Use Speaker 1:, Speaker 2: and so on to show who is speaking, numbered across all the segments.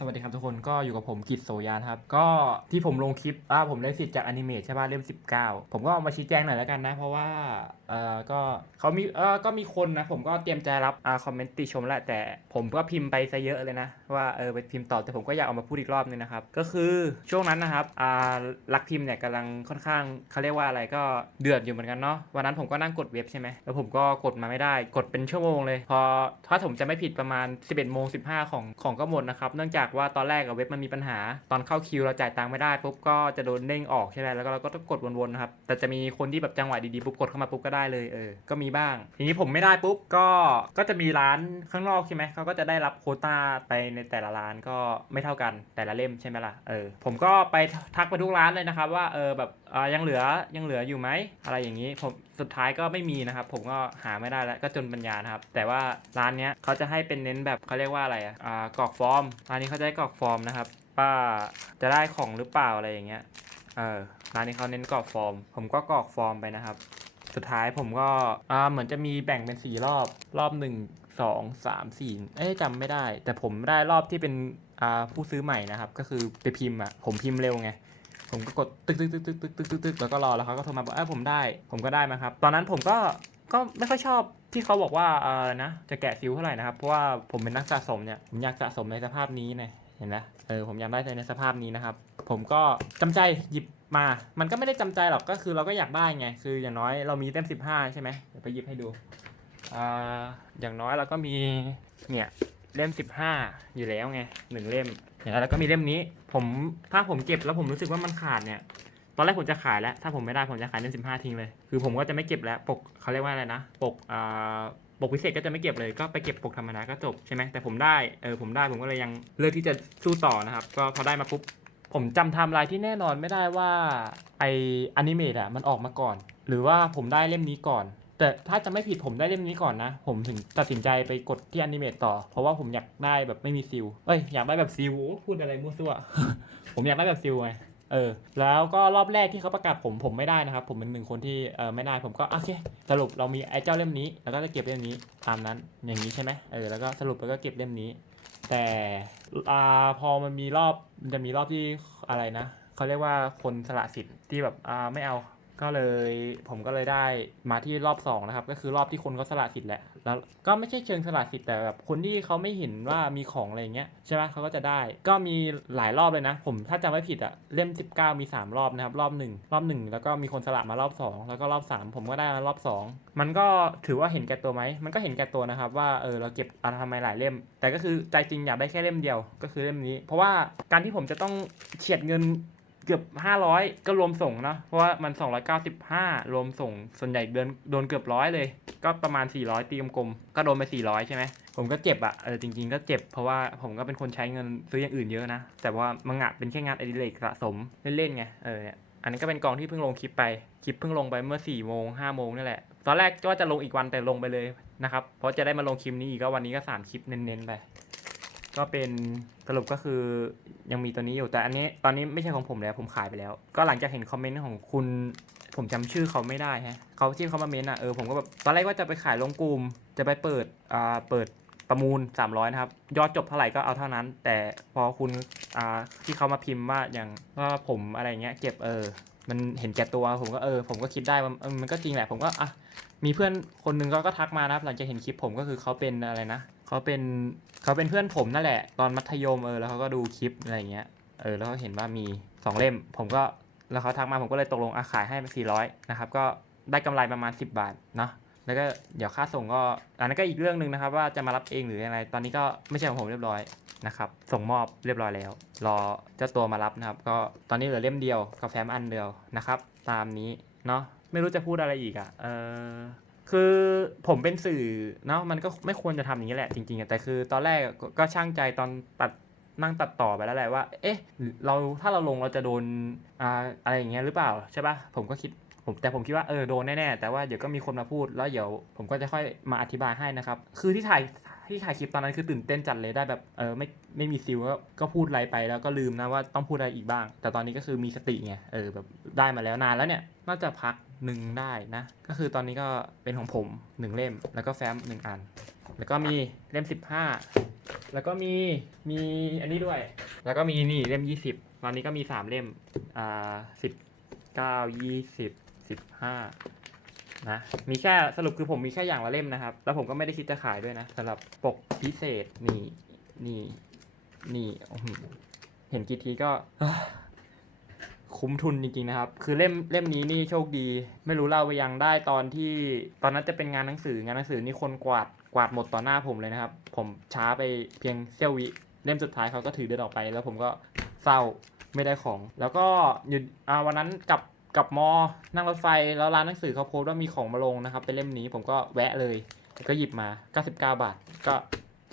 Speaker 1: สวัสดีครับทุกคนก็อยู่กับผมกิตโสยานครับ ก็ที่ผมลงคลิปอ่าผมได้สิทธิ์จากอนิเมะใช่ป่ะเล่ม 19 ผมก็เอามาชี้แจงหน่อยแล้วกันนะ เพราะว่าเอ่อก็เขามีเออก็มีคนนะ ผมก็เตรียมใจรับอ่าคอมเมนต์ติชมแหล้วแต่ผมก็พิมพ์ไปซะเยอะเลยนะ ว่าเออไปพิมพ์ตอบแต่ผมก็อยากเอามาพูดอีกรอบนึงนะครับ ก็คือช่วงนั้นนะครับอ่ารักพิมพ์เนี่ยกำลังค่อนข้างเขาเรียกว่าอะไรก็เดือดอยู่เหมือนกันเนาะวันนั้นผมก็นั่งกดเว็บใช่ไหมแล้วผมก็กดมาไม่ได้กดเป็นชั่วโมงเลย พอถ้าผมจะไม่ผิดประมาณ 11โมง15ของของก็หมดนะครับเนื่องจากว่าตอนแรกกับเว็บมันมีปัญหา ตอนเข้าคิวเราจ่ายตังค์ไม่ได้ปุ๊บก็จะโดนเด้งออกใช่ไหมแล้วก็เราก็ต้องกดวนๆนะครับ แต่จะมีคนที่แบบจังหวะดีๆปุ๊บกดเข้ามาปุ๊บก็ได้เลยเออ ก็มีบ้าง ทีนี้ผมไม่ได้ปุ๊บก็ก็จะมีร้านข้างนอกใช่ไหมเขาก็จะได้รับโคต้าไปในแต่ละร้านก็ไม่เท่ากันแต่ละเล่มใช่ไหมล่ะเออผมก็ไปทักไปทุกร้านเลยนะครับว่าเออแบบ อ่ายังเหลือยังเหลืออยู่ไหมอะไรอย่างนี้ผมสุดท้ายก็ไม่มีนะครับ ผมก็หาไม่ได้แล้วก็จนปัญญานะครับ แต่ว่าร้านเนี้ยเขาจะให้เป็นเน้นแบบเขาเรียกว่าอะไรอะอ่ากรอกฟอร์มร้านนี้เขาจะให้กรอกฟอร์มนะครับว่าจะได้ของหรือเปล่าอะไรอย่างเงี้ยเออร้านนี้เขาเน้นกรอกฟอร์ม ผมก็กรอกฟอร์มไปนะครับ สุดท้ายผมก็อ่าเหมือนจะมีแบ่งเป็นสี่รอบรอบหนึ่งสองสามสี่เอ้ยจำไม่ได้ แต่ผมได้รอบที่เป็นอ่าผู้ซื้อใหม่นะครับ ก็คือไปพิมพ์อะผมพิมพ์เร็วไง ผมก็กดตึกตึกตึกตึกตึกตึกตึกตึกแล้วก็รอแล้วเขาก็โทรมาบอกเออผมได้ ผมก็ได้มาครับ ตอนนั้นผมก็ก็ไม่ค่อยชอบที่เขาบอกว่าเออนะจะแกะซิลเท่าไหร่นะครับ เพราะว่าผมเป็นนักสะสมเนี่ยผมอยากสะสมในสภาพนี้เนี่ยเห็นไหมเออผมอยากได้ในสภาพนี้นะครับ ผมก็จำใจหยิบมา มันก็ไม่ได้จำใจหรอกก็คือเราก็อยากได้ไง คืออย่างน้อยเรามีเต็ม 15 ใช่ไหมเดี๋ยวไปหยิบให้ดูอ่าอย่างน้อยเราก็มีเนี่ยเล่ม 15 อยู่แล้วไงหนึ่งเล่ม เนี่ยแล้วก็มีเล่มนี้ ผมถ้าผมเก็บแล้วผมรู้สึกว่ามันขาดเนี่ย ตอนแรกผมจะขายแล้ว ถ้าผมไม่ได้ผมจะขายเล่ม15ทิ้งเลย คือผมก็จะไม่เก็บแล้ว ปกเขาเรียกว่าอะไรนะ ปกอ่าปกพิเศษก็จะไม่เก็บเลย ก็ไปเก็บปกธรรมดาก็จบใช่ไหมแต่ผมได้ เออผมได้ผมก็เลยยังเลือกที่จะสู้ต่อนะครับ ก็พอได้มาปุ๊บ ผมจำไทม์ไลน์ที่แน่นอนไม่ได้ว่าไออนิเมะอะมันออกมาก่อน หรือว่าผมได้เล่มนี้ก่อน แต่ถ้าจะไม่ผิดผมได้เล่มนี้ก่อนนะ ผมถึงตัดสินใจไปกดที่อนิเมะต่อ เพราะว่าผมอยากได้แบบไม่มีซิลเอ้ยอยากได้แบบซิลโอ้พูดอะไรมั่วซั่ว ผมอยากได้แบบซิลไงเออแล้วก็รอบแรกที่เขาประกาศผมผมไม่ได้นะครับ ผมเป็นหนึ่งคนที่เออไม่ได้ผมก็โอเค สรุปเรามีไอ้เจ้าเล่มนี้ แล้วก็จะเก็บเล่มนี้ตามนั้นอย่างนี้ใช่ไหมเออแล้วก็สรุปแล้วก็เก็บเล่มนี้ แต่อ่าพอมันมีรอบมันจะมีรอบที่อะไรนะเขาเรียกว่าคนสละสิทธิ์ที่แบบอ่าไม่เอา ก็เลยผมก็เลยได้มาที่รอบสองนะครับก็คือรอบที่คนเขาสละสิทธิ์แหละแล้วก็ไม่ใช่เชิงสละสิทธิ์แต่แบบคนที่เขาไม่เห็นว่ามีของอะไรเงี้ยใช่ไหมเขาก็จะได้ก็มีหลายรอบเลยนะ ผมถ้าจำไม่ผิดอะเล่ม 19 มี 3 รอบนะครับรอบหนึ่งรอบหนึ่งแล้วก็มีคนสละมารอบ 2 แล้วก็รอบ 3 ผมก็ได้มารอบ 2 มันก็ถือว่าเห็นแก่ตัวไหมมันก็เห็นแก่ตัวนะครับว่าเออเราเก็บเอาทำไมหลายเล่ม แต่ก็คือใจจริงอยากได้แค่เล่มเดียวก็คือเล่มนี้ เพราะว่าการที่ผมจะต้องเฉียดเงิน เกือบ500ก็รวมส่งเนอะเพราะว่ามัน295รวมส่งส่วนใหญ่เดือนโดนเกือบร้อยเลย ก็ประมาณ400ตีกลมๆก็โดนไป400ใช่ไหมผมก็เจ็บอะเออจริง ๆ ก็เจ็บเพราะว่าผมก็เป็นคนใช้เงินซื้ออย่างอื่นเยอะนะ แต่ว่ามังงะเป็นแค่งานอดิเรกสะสมเล่นๆไงเออเนี่ยอันนี้ก็เป็นกองที่เพิ่งลงคลิปไป คลิปเพิ่งลงไปเมื่อ4โมง5โมงนี่แหละ ตอนแรกก็ว่าจะลงอีกวันแต่ลงไปเลยนะครับ เพราะจะได้มาลงคลิปนี้อีกก็วันนี้ก็สามคลิปเน้นๆไป ก็เป็นสรุปก็คือยังมีตัวนี้อยู่แต่อันนี้ตอนนี้ไม่ใช่ของผมแล้วผมขายไปแล้ว ก็หลังจากเห็นคอมเมนต์ของคุณผมจำชื่อเขาไม่ได้ฮะเขาที่เขามาเมนต์อะเออผมก็แบบตอนแรกว่าจะไปขายลงกลุ่มจะไปเปิดอ่าเปิดประมูล 300 นะครับ ยอดจบเท่าไหร่ก็เอาเท่านั้น แต่พอคุณอ่าที่เขามาพิมพ์ว่าอย่างว่าผมอะไรเงี้ยเก็บเออ มันเห็นแก่ตัวผมก็เออ ผมก็คิดได้ว่าเออมันก็จริงแหละผมก็อะมีเพื่อนคนหนึงก็ก็ทักมานะครับ หลังจากเห็นคลิปผมก็คือเขาเป็นอะไรนะ เขาเป็นเขาเป็นเพื่อนผมนั่นแหละ ตอนมัธยมเออแล้วเขาก็ดูคลิปอะไรเงี้ยเออแล้วเขาเห็นว่ามี2เล่ม ผมก็แล้วเขาทักมาผมก็เลยตกลงอาขายให้ไป400นะครับก็ได้กำไรประมาณ 10 บาทเนาะแล้วก็เดี๋ยวค่าส่งก็อันนั้นก็อีกเรื่องหนึ่งนะครับ ว่าจะมารับเองหรืออะไร ตอนนี้ก็ไม่ใช่ของผมเรียบร้อยนะครับส่งมอบเรียบร้อยแล้ว รอเจ้าตัวมารับนะครับ ก็ตอนนี้เหลือเล่มเดียวกับแฟ้มอันเดียวนะครับ ตามนี้เนาะไม่รู้จะพูดอะไรอีกอะ่ะเออ คือผมเป็นสื่อเนาะมันก็ไม่ควรจะทำอย่างนี้แหละจริงๆแต่คือตอนแรกก็ช่างใจตอนตัดนั่งตัดต่อไปแล้วแหละว่า เอ๊ะ เราถ้าเราลงเราจะโดนอ่าอะไรอย่างเงี้ยหรือเปล่าใช่ปะผมก็คิดผมแต่ผมคิดว่าเออโดนแน่ๆแต่ว่าเดี๋ยวก็มีคนมาพูดแล้วเดี๋ยวผมก็จะค่อยมาอธิบายให้นะครับ คือที่ถ่ายที่ถ่ายคลิปตอนนั้นคือตื่นเต้นจัดเลยได้แบบเออไม่ไม่มีซิลก็ก็พูดอะไรไปแล้วก็ลืมนะว่าต้องพูดอะไรอีกบ้าง แต่ตอนนี้ก็คือมีสติไงเออแบบได้มาแล้วนานแล้วเนี่ยน่าจะพัก หนึ่งได้นะ ก็คือตอนนี้ก็เป็นของผมหนึ่งเล่ม แล้วก็แฟ้มหนึ่งอัน แล้วก็มีเล่ม15แล้วก็มีมีอันนี้ด้วย แล้วก็มีนี่เล่มยี่สิบตอนนี้ก็มีสามเล่มอ่าสิบเก้ายี่สิบสิบห้านะมีแค่สรุปคือผมมีแค่อย่างละเล่มนะครับ แล้วผมก็ไม่ได้คิดจะขายด้วยนะสำหรับปกพิเศษนี่นี่นี่เห็นกี่ทีก็ คุ้มทุนจริงๆนะครับ คือเล่มเล่มนี้นี่โชคดี ไม่รู้เล่าไปยังได้ตอนที่ ตอนนั้นจะเป็นงานหนังสืองานหนังสือนี่คนกวาดกวาดหมดต่อหน้าผมเลยนะครับ ผมช้าไปเพียงเสี้ยววิเล่มสุดท้ายเขาก็ถือเดินออกไป แล้วผมก็เศร้าไม่ได้ของ แล้วก็อยู่อ่าวันนั้นกลับกลับมอนั่งรถไฟแล้วร้านหนังสือเขาโพสต์ว่ามีของมาลงนะครับเป็นเล่มนี้ผมก็แวะเลยก็หยิบมา 99 บาท ก็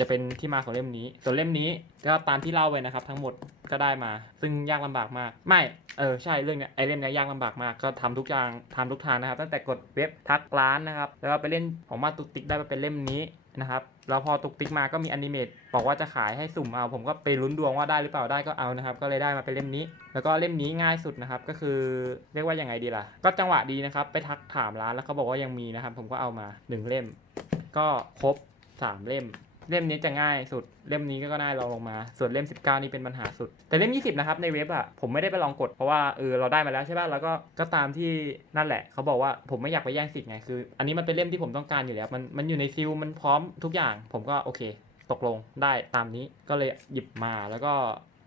Speaker 1: จะเป็นที่มาของเล่มนี้ ส่วนเล่มนี้ก็ตามที่เล่าไว้นะครับ ทั้งหมดก็ได้มา ซึ่งยากลำบากมาก ไม่ เออ ใช่ เรื่องเนี้ยไอเล่มเนี้ยยากลำบากมาก ก็ทำทุกอย่างทำทุกทางนะครับ ตั้งแต่กดเว็บทักร้านนะครับ แล้วก็ไปเล่นของมาตุกติกได้มาเป็นเล่มนี้นะครับ แล้วพอตุกติกมาก็มีอนิเมตบอกว่าจะขายให้สุ่มเอา ผมก็ไปลุ้นดวงว่าได้หรือเปล่าได้ก็เอานะครับ ก็เลยได้มาเป็นเล่มนี้ แล้วก็เล่มนี้ง่ายสุดนะครับ ก็คือเรียกว่ายังไงดีล่ะ ก็จังหวะดีนะครับ ไปทักถามร้านแล้วเขาบอกว่ายังมีนะครับ ผมก็เอามาหนึ่งเล่ม ก็ครบสามเล่ม เล่มนี้จะง่ายสุดเล่มนี้ก็น่าลองลงมา ส่วนเล่ม 19 นี่เป็นปัญหาสุด แต่เล่ม 20 นะครับ ในเว็บอะผมไม่ได้ไปลองกดเพราะว่าเออเราได้มาแล้วใช่ป่ะแล้วก็ก็ตามที่นั่นแหละ เขาบอกว่าผมไม่อยากไปแย่งสิทธิ์ไงคือ อันนี้มันเป็นเล่มที่ผมต้องการอยู่แล้ว มันมันอยู่ในซิลมันพร้อมทุกอย่าง ผมก็โอเค ตกลงได้ตามนี้ก็เลยหยิบมาแล้วก็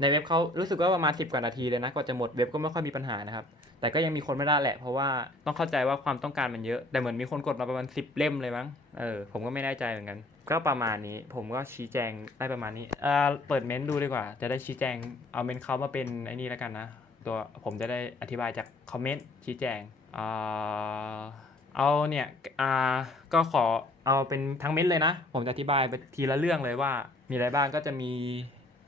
Speaker 1: ในเว็บเขารู้สึกว่าประมาณ 10 กว่านาทีเลยนะกว่าจะหมดเว็บก็ไม่ค่อยมีปัญหานะครับ แต่ก็ยังมีคนไม่ได้แหละ เพราะว่าต้องเข้าใจว่าความต้องการมันเยอะ แต่เหมือนมีคนกดมาประมาณ 10 เล่มเลยมั้งเออผมก็ไม่แน่ใจเหมือนกัน ก็ประมาณนี้ผมก็ชี้แจงได้ประมาณนี้เออเปิดเมนต์ดูดีกว่า จะได้ชี้แจงเอาเมนต์เขามาเป็นไอ้นี่แล้วกันนะตัวผมจะได้อธิบายจากคอมเมนต์ชี้แจงอ่าเอาเนี่ยอ่าก็ขอเอาเป็นทั้งเมนต์เลยนะ ผมจะอธิบายไปทีละเรื่องเลยว่า มีอะไรบ้างก็จะมี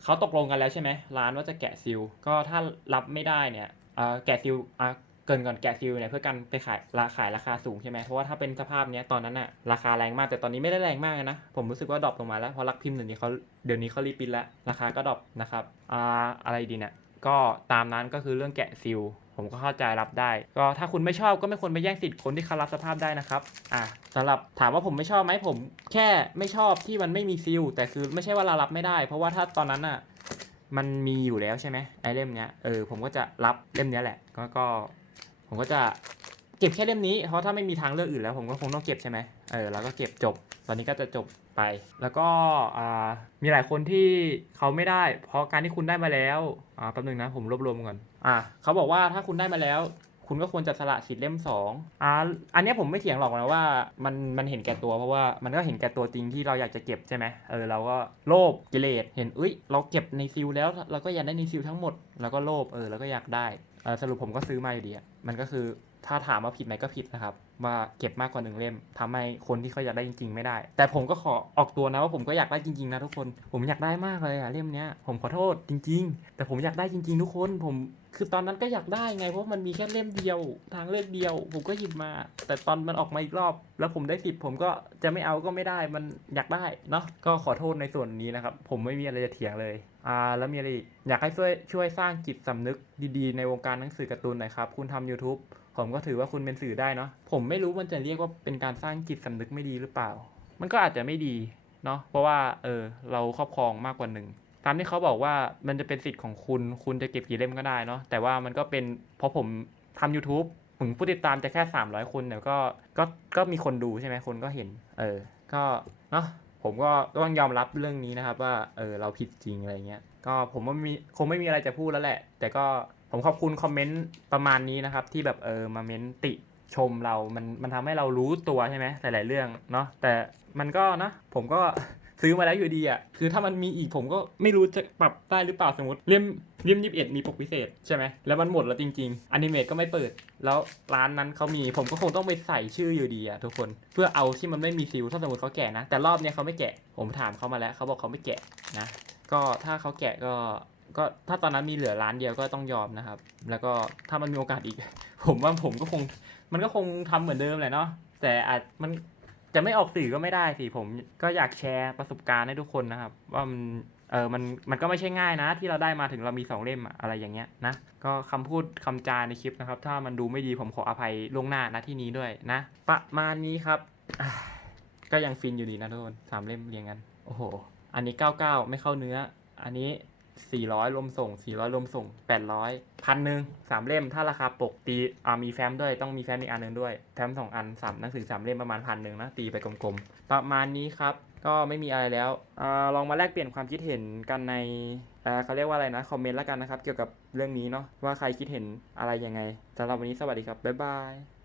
Speaker 1: เขาตกลงกันแล้วใช่ไหมร้านว่าจะแกะซิลก็ถ้ารับไม่ได้เนี่ยอ่อแกะซิลอะเกินก่อนแกะซิลเนี่ยเพื่อกันไปขายราขายราคาสูงใช่ไหมเพราะว่าถ้าเป็นสภาพเนี้ยตอนนั้นอะราคาแรงมากแต่ตอนนี้ไม่ได้แรงมากนะ ผมรู้สึกว่าดรอปลงมาแล้วเพราะรักพิมพ์เดี๋ยวนี้เขาเดี๋ยวนี้เขารีปินแล้วราคาก็ดรอปนะครับอ่าอะไรดีเนี่ยก็ตามนั้นก็คือเรื่องแกะซิล ผมก็เข้าใจรับได้ ก็ถ้าคุณไม่ชอบก็ไม่ควรไปแย่งสิทธิ์คนที่เขารับสภาพได้นะครับ อะสำหรับถามว่าผมไม่ชอบไหมผม แค่ไม่ชอบที่มันไม่มีซิลแต่คือไม่ใช่ว่าเรารับไม่ได้ เพราะว่าถ้าตอนนั้นอะมันมีอยู่แล้วใช่ไหมไอเล่มเนี้ยเออผมก็จะรับเล่มเนี้ยแหละก็ก็ ผมก็จะเก็บแค่เล่มนี้เพราะถ้าไม่มีทางเลือกอื่นแล้ว ผมก็คงต้องเก็บใช่ไหม เออแล้วก็เก็บจบ ตอนนี้ก็จะจบไป แล้วก็มีหลายคนที่เขาไม่ได้ เพราะการที่คุณได้มาแล้วอ่าแป๊บนึงนะผมรวบรวมก่อนอ่าเขาบอกว่าถ้าคุณได้มาแล้ว คุณก็ควรจะสละสิทธิ์เล่มสองอ่าอันนี้ผมไม่เถียงหรอกนะว่ามันมันเห็นแก่ตัวเพราะว่ามันก็เห็นแก่ตัวจริงที่เราอยากจะเก็บใช่ไหมเออเราก็โลภกิเลสเห็นเอ้ยเราเก็บในซิลแล้วเราก็อยากได้ในซิลทั้งหมดเราก็โลภเออเราก็อยากได้สรุปผมก็ซื้อมาอยู่ดีอะมันก็คือ ถ้าถามว่าผิดไหมก็ผิดนะครับ ว่าเก็บมากกว่าหนึ่งเล่มทำให้คนที่เขาอยากได้จริง ๆ ไม่ได้ แต่ผมก็ขอออกตัวนะว่าผมก็อยากได้จริงๆนะทุกคน ผมอยากได้มากเลยอะเล่มเนี้ยผมขอโทษจริง ๆ แต่ผมอยากได้จริง ๆ ทุกคน ผมคือตอนนั้นก็อยากได้ไง เพราะมันมีแค่เล่มเดียวทางเลือกเดียว ผมก็หยิบมา แต่ตอนมันออกมาอีกรอบ แล้วผมได้สิบผมก็จะไม่เอาก็ไม่ได้มันอยากได้เนาะก็ขอโทษในส่วนนี้นะครับ ผมไม่มีอะไรจะเถียงเลยอ่าแล้วมีอะไรอีกอยากให้ช่วยช่วยสร้างจิตสำนึกดีๆ ในวงการหนังสือการ์ตูนหน่อยครับคุณทำ YouTube ผมก็ถือว่าคุณเป็นสื่อได้เนาะผมไม่รู้มันจะเรียกว่าเป็นการสร้างจิตสำนึกไม่ดีหรือเปล่า มันก็อาจจะไม่ดีเนาะเพราะว่าเออเราครอบครองมากกว่าหนึ่งตามที่เขาบอกว่ามันจะเป็นสิทธิ์ของคุณ คุณจะเก็บกี่เล่มก็ได้เนาะแต่ว่ามันก็เป็นเพราะผมทำ YouTube ผมผู้ติดตามจะแค่ 300 คนเนี่ยก็ก็ก็มีคนดูใช่ไหมคนก็เห็น เออ ก็เนาะผมก็ต้องยอมรับเรื่องนี้นะครับว่าเออเราผิดจริงอะไรเงี้ยก็ผมว่มีคงไม่มีอะไรจะพูดแล้วแหละ แต่ก็ ผมขอบคุณคอมเมนต์ประมาณนี้นะครับ ที่แบบเออมาเม้นติชมเรา มันมันทำให้เรารู้ตัวใช่ไหมหลาย ๆ เรื่องเนาะแต่มันก็นะผมก็ซื้อมาแล้วอยู่ดีอะคือถ้ามันมีอีกผมก็ไม่รู้จะปรับได้หรือเปล่าสมมติเล่มเล่มยีิบเอ็ดมีปกพิเศษใช่ไหมแล้วมันหมดแล้วจริงๆอนิเมตก็ไม่เปิด แล้วร้านนั้นเขามีผมก็คงต้องไปใส่ชื่ออยู่ดีอะทุกคนเพื่อเอาที่มันไม่มีซิลถ้าสมมติเขาแกะนะ แต่รอบเนี้ยเขาไม่แกะผมถามเขามาแล้วเขาบอกเขาไม่แกะนะ ก็ถ้าเขาแกะก็ ก็ถ้าตอนนั้นมีเหลือร้านเดียวก็ต้องยอมนะครับ แล้วก็ถ้ามันมีโอกาสอีก ผมว่าผมก็คง มันก็คงทำเหมือนเดิมแหละเนาะแต่อาจมันจะไม่ออกสื่อก็ไม่ได้สิผมก็อยากแชร์ประสบการณ์ให้ทุกคนนะครับ ว่ามันเออมันมันก็ไม่ใช่ง่ายนะ ที่เราได้มาถึงเรามีสองเล่มอะไรอย่างเงี้ยนะก็คำพูดคำจาในคลิปนะครับ ถ้ามันดูไม่ดีผมขออภัยล่วงหน้านะที่นี้ด้วยนะ ประมาณนี้ครับ ก็ยังฟินอยู่ดีนะทุกคนสามเล่มเรียงกัน โอ้โห อันนี้ 99 ไม่เข้าเนื้อ อันนี้ 400รวมส่ง400รวมส่ง800พันหนึ่งสามเล่ม ถ้าราคาปกตีอ่ามีแฟ้มด้วยต้องมีแฟ้มอีกอันหนึ่งด้วยแฟ้มสองอันสามหนังสือสามเล่มประมาณพันหนึ่งนะตีไปกลมๆ ประมาณนี้ครับ ก็ไม่มีอะไรแล้วอาลองมาแลกเปลี่ยนความคิดเห็นกันในอ่าเขาเรียกว่าอะไรนะ คอมเมนต์แล้วกันนะครับ เกี่ยวกับเรื่องนี้เนาะว่าใครคิดเห็นอะไรยังไงสำหรับวันนี้สวัสดีครับบ๊ายบาย